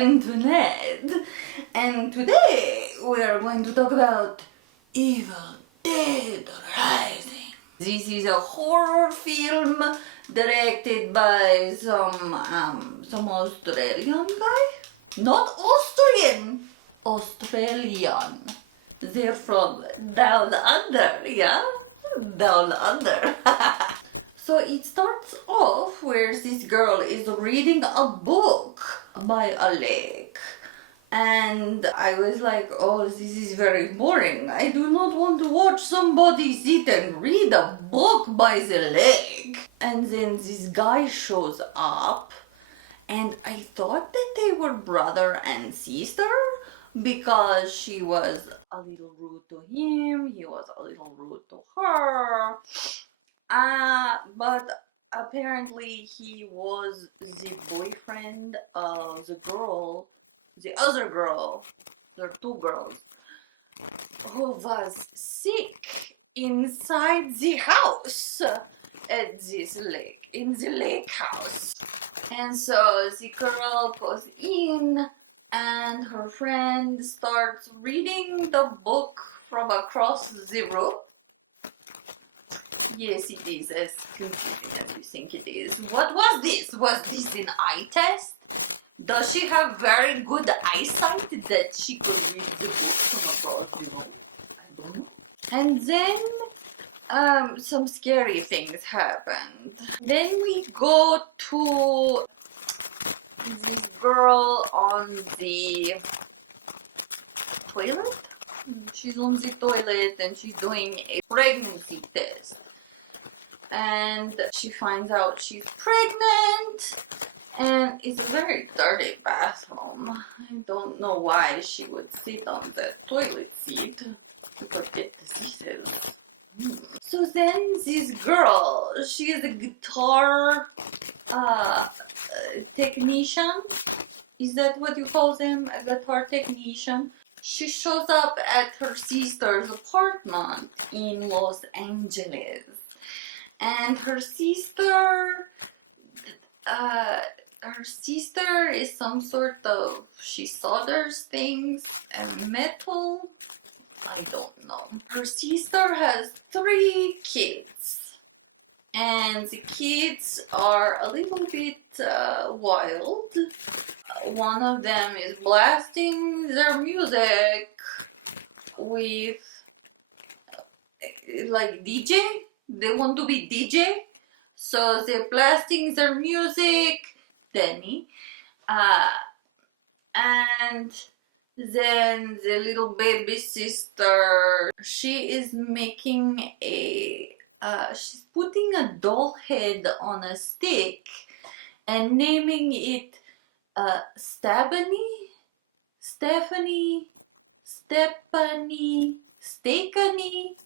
internet, and today we are going to talk about Evil Dead Rising. This is a horror film directed by some Australian guy. Not Austrian, Australian. They're from down under, yeah? Down under. So it starts off where this girl is reading a book by a lake. And I was like, oh, this is very boring. I do not want to watch somebody sit and read a book by the lake. And then this guy shows up, and I thought that they were brother and sister because she was a little rude to him, he was a little rude to her. But apparently he was the boyfriend of the girl, the other girl, there are two girls, who was sick inside the house at this lake, in the lake house. And so the girl goes in and her friend starts reading the book from across the room. Yes, it is as confusing as you think it is. What was this? Was this an eye test? Does she have very good eyesight that she could read the book from across the room? I don't know. And then some scary things happened. Then we go to this girl on the toilet. She's on the toilet and she's doing a pregnancy test. And she finds out she's pregnant, and it's a very dirty bathroom. I don't know why she would sit on the toilet seat. She could get diseases. So then this girl, she is a guitar technician. Is that what you call them? A guitar technician? She shows up at her sister's apartment in Los Angeles. And her sister is some sort of, she solders things and metal. I don't know. Her sister has 3 kids. And the kids are a little bit wild. One of them is blasting their music with like DJ. They want to be DJ, so they're blasting their music, Danny. And then the little baby sister, she is making a, she's putting a doll head on a stick and naming it Stephanie,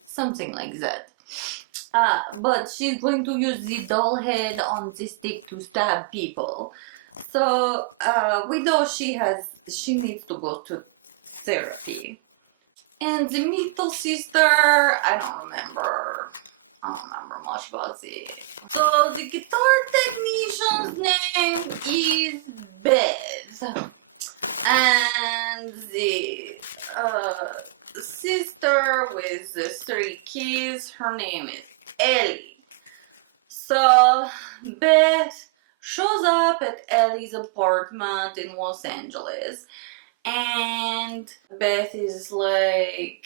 something like that. But she's going to use the doll head on the stick to stab people. So we know she needs to go to therapy. And the middle sister, I don't remember much about it. So the guitar technician's name is Beth. And the sister with the 3 kids, her name is Ellie. So Beth shows up at Ellie's apartment in Los Angeles, and Beth is like,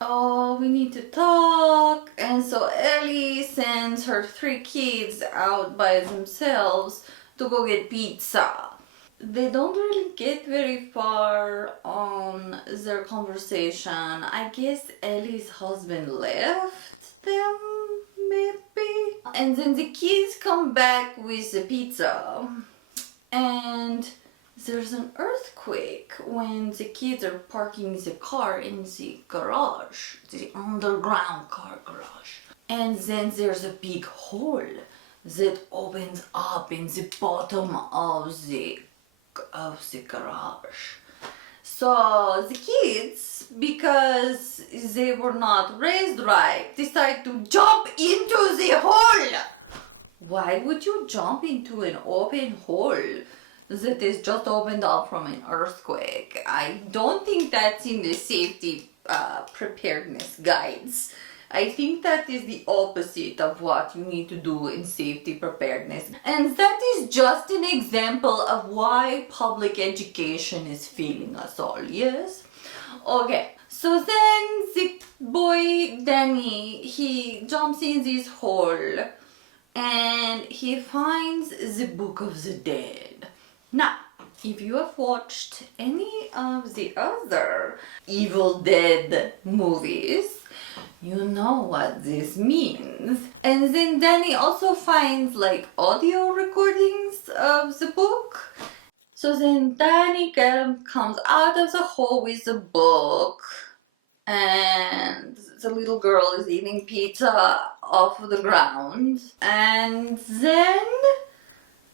oh, we need to talk. And so Ellie sends her 3 kids out by themselves to go get pizza. They don't really get very far on their conversation. I guess Ellie's husband left them, maybe? And then the kids come back with the pizza. And there's an earthquake when the kids are parking the car in the garage, the underground car garage. And then there's a big hole that opens up in the bottom of the garage. So the kids, because they were not raised right, decide to jump into the hole. Why would you jump into an open hole that is just opened up from an earthquake. I don't think that's in the safety preparedness guides. I think that is the opposite of what you need to do in safety preparedness. And that is just an example of why public education is failing us all, yes? Okay, so then the boy Danny, he jumps in this hole and he finds the Book of the Dead. Now, if you have watched any of the other Evil Dead movies, you know what this means. And then Danny also finds like audio recordings of the book. So then Danny comes out of the hole with the book, and the little girl is eating pizza off of the ground. And then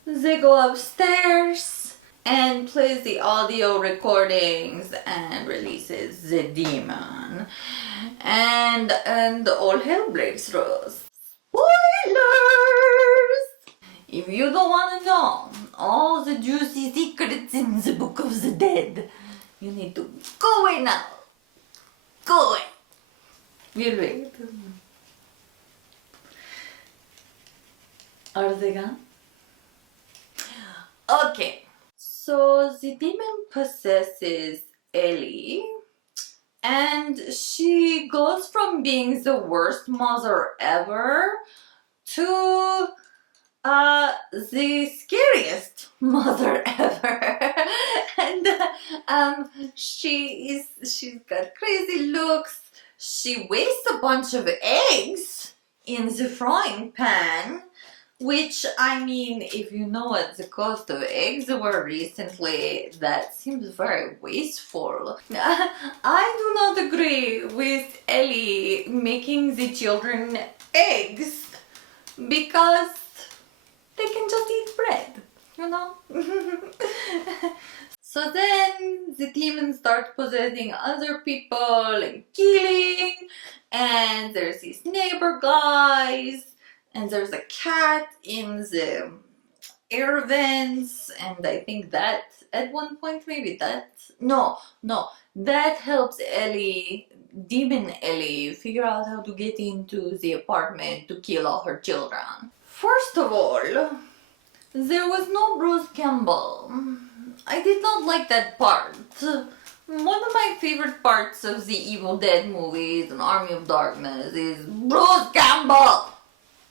they go upstairs and plays the audio recordings and releases the demon. And all hell breaks loose. Spoilers! If you don't want to know all the juicy secrets in the Book of the Dead, you need to go away now. Go away. We'll wait. Are they gone? Okay. So the demon possesses Ellie, and she goes from being the worst mother ever to the scariest mother ever. And she's got crazy looks. She wastes a bunch of eggs in the frying pan, which, I mean, if you know what the cost of eggs were recently, that seems very wasteful. I do not agree with Ellie making the children eggs, because they can just eat bread, you know? So then the demons start possessing other people and killing, and there's these neighbor guys, and there's a cat in the air vents, and I think that at one point maybe that, no, that helps Ellie, demon Ellie, figure out how to get into the apartment to kill all her children. First of all, there was no Bruce Campbell. I did not like that part. One of my favorite parts of the Evil Dead movies and Army of Darkness is Bruce Campbell.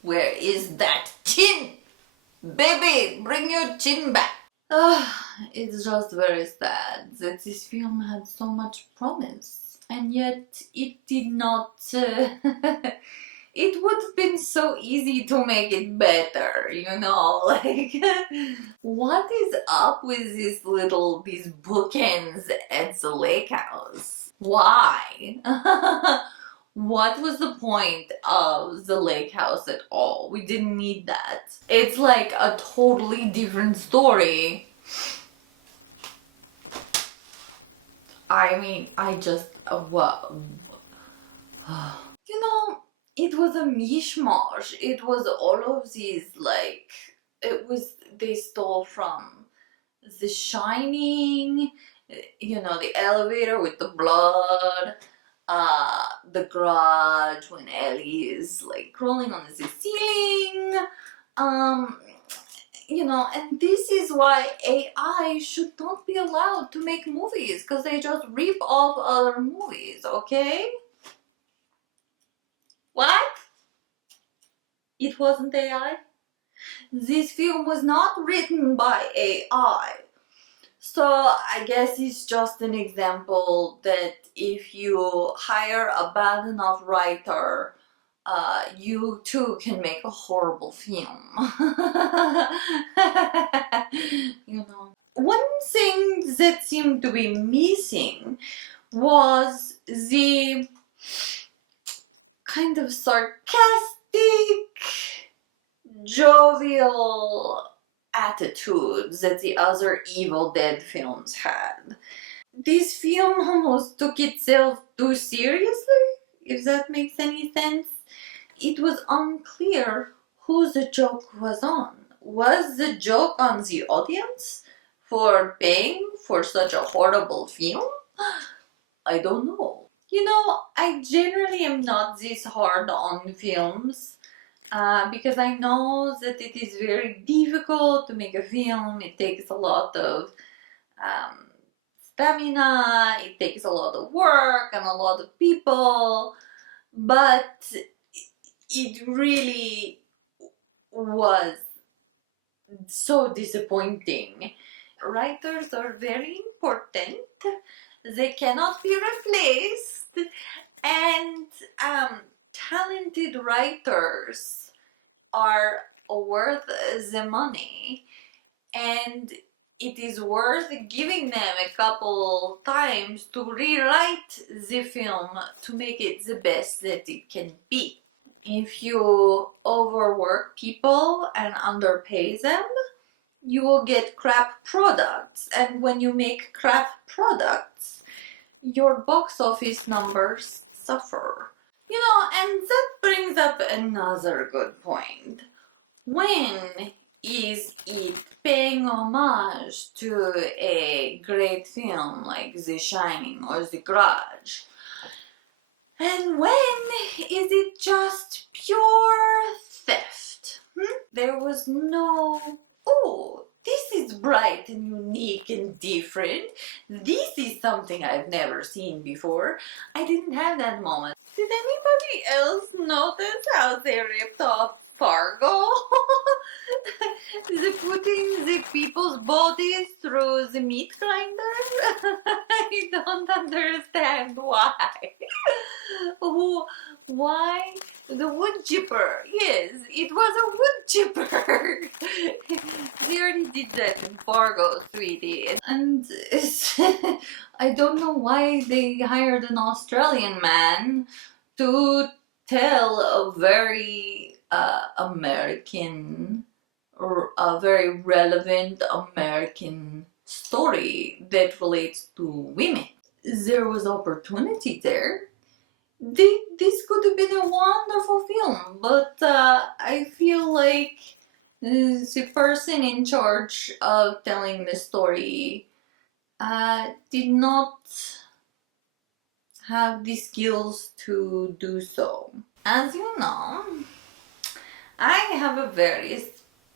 Where is that chin? Baby, bring your chin back. It's just very sad that this film had so much promise, and yet it did not. It would have been so easy to make it better, you know, like, what is up with these bookends at the lake house? Why? What was the point of the lake house at all? We didn't need that. It's like a totally different story. I mean, I just, what? You know, it was a mishmash. It was all of these, like, they stole from The Shining, you know, the elevator with the blood, the garage when Ellie is, like, crawling on the ceiling, you know, and this is why AI should not be allowed to make movies, because they just rip off other movies, okay? What? It wasn't AI? This film was not written by AI. So I guess it's just an example that if you hire a bad enough writer, you too can make a horrible film. You know. One thing that seemed to be missing was the kind of sarcastic, jovial attitudes that the other Evil Dead films had. This film almost took itself too seriously, if that makes any sense. It was unclear who the joke was on. Was the joke on the audience for paying for such a horrible film? I don't know. You know, I generally am not this hard on films because I know that it is very difficult to make a film. It takes a lot of um, stamina, it takes a lot of work and a lot of people, but it really was so disappointing. Writers are very important. They cannot be replaced, and talented writers are worth the money, and it is worth giving them a couple times to rewrite the film to make it the best that it can be. If you overwork people and underpay them, you will get crap products, and when you make crap products, your box office numbers suffer. You know, and that brings up another good point. When is it paying homage to a great film like The Shining or The Grudge? And when is it just pure theft? There was no, oh, this is bright and unique and different. This is something I've never seen before. I didn't have that moment. Did anybody else notice how they ripped off Fargo? They putting the people's bodies through the meat grinder? I don't understand why. Why? The wood chipper. Yes, it was a wood chipper. They already did that in Fargo, sweetie. And I don't know why they hired an Australian man to tell a very American or a very relevant American story that relates to women. There was opportunity there. This could have been a wonderful film, but I feel like the person in charge of telling the story did not have the skills to do so. As you know, I have a very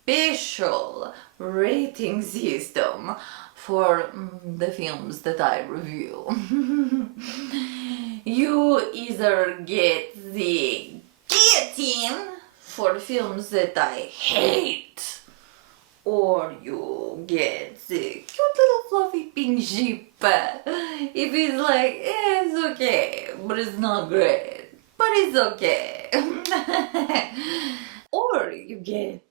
special rating system for the films that I review. You either get the guillotine for films that I hate, or you get the cute little fluffy pink sheep. If it's like, it's okay, but it's not great, but it's okay. Or you get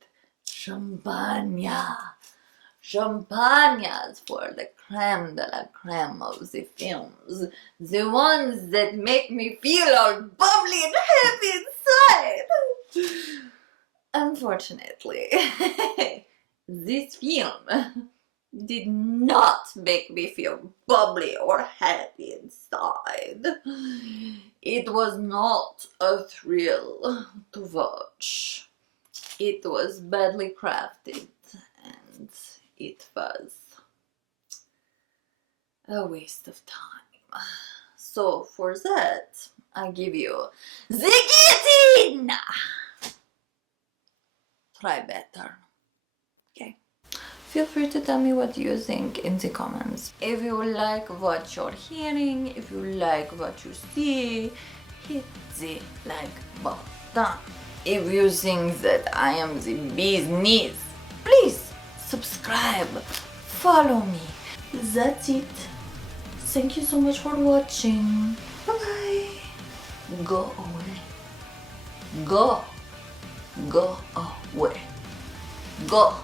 champagne. Champagnes for the creme de la creme of the films. The ones that make me feel all bubbly and happy inside. Unfortunately, this film did not make me feel bubbly or happy inside. It was not a thrill to watch. It was badly crafted, and it was a waste of time. So for that, I give you the guillotine! Try better. Okay. Feel free to tell me what you think in the comments. If you like what you're hearing, if you like what you see, hit the like button. If you think that I am the bee's knees, please subscribe, follow me. That's it. Thank you so much for watching. Bye bye. Go away. Go away. Go.